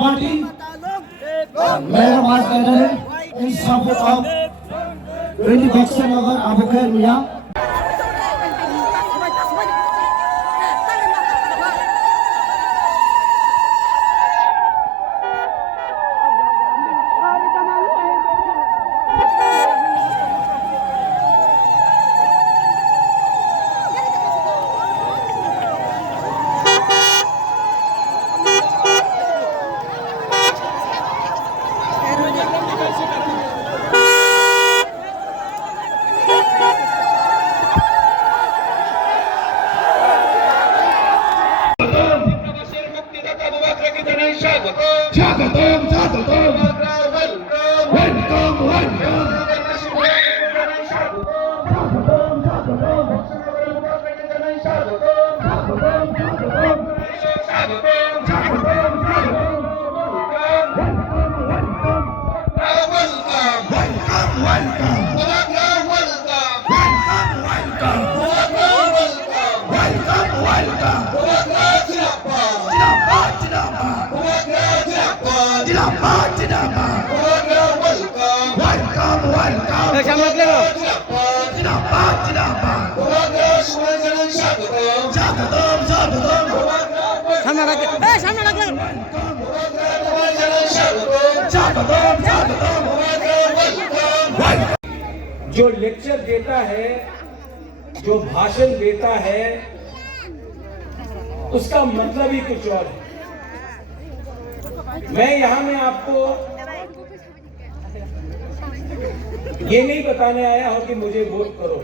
party, मेरा बात कर रहे हैं इन सब आप independent over Abu Khair Mia. जो लेक्चर देता है, जो भाषण देता है, उसका मतलब ही कुछ और है। मैं यहां में आपको ये नहीं बताने आया हूं कि मुझे वोट करो।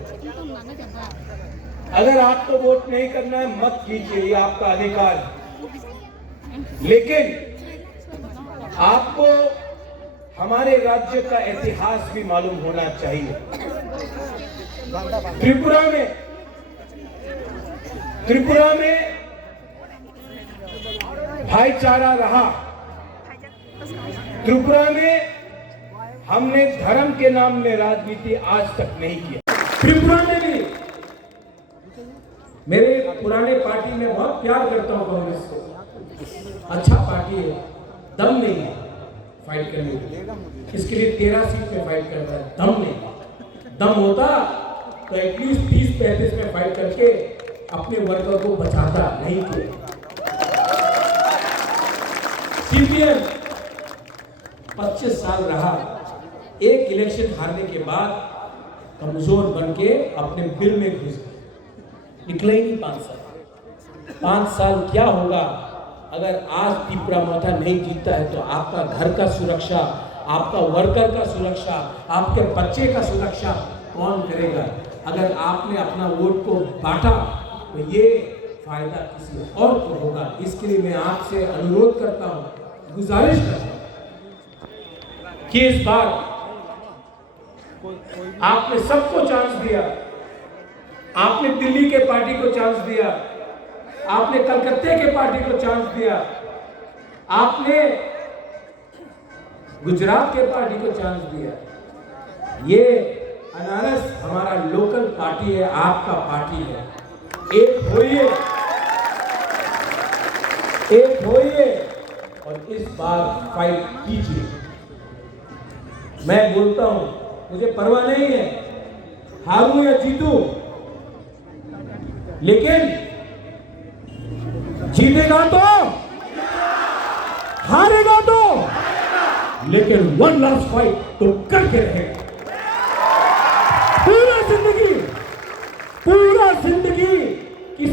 अगर आपको वोट नहीं करना है मत कीजिए, ये आपका अधिकार है। लेकिन आपको हमारे राज्य का इतिहास भी मालूम होना चाहिए। त्रिपुरा में भाईचारा रहा। त्रिपुरा में हमने धर्म के नाम में राजनीति आज तक नहीं किया। त्रिपुरा में भी मेरे पुराने पार्टी में बहुत प्यार करता हूं कांग्रेस को, अच्छा पार्टी है, दम नहीं है फाइट करने के, इसके लिए 13 सीट पे फाइट करता है, दम नहीं। दम होता तो एटलीस्ट 30-35 में फाइट करके अपने वर्ग को बचाता, नहीं किया। सीपीएम 25 साल रहा, एक इलेक्शन हारने के बाद कमजोर बन के अपने बिल में घुस गए, निकले ही नहीं 5 साल। 5 साल क्या होगा अगर आज त्रिपुरा माथा नहीं जीतता है तो आपका घर का सुरक्षा, आपका वर्कर का सुरक्षा, आपके बच्चे का सुरक्षा कौन करेगा? अगर आपने अपना वोट को बांटा तो ये फायदा किसी और को होगा। इसके लिए मैं आपसे अनुरोध करता हूं, गुजारिश करता हूं कि इस बार आपने सबको चांस दिया। आपने दिल्ली के पार्टी को चांस दिया, आपने कलकत्ते के पार्टी को चांस दिया, आपने गुजरात के पार्टी को चांस दिया। ये अनारस हमारा लोकल पार्टी है, आपका पार्टी है। एक होइए और इस बार फाइट कीजिए। मैं बोलता हूं, मुझे परवाह नहीं है हारूं या जीतूं, लेकिन जीतेगा तो, हारेगा तो, लेकिन वन लास्ट फाइट तो करके रहेगा।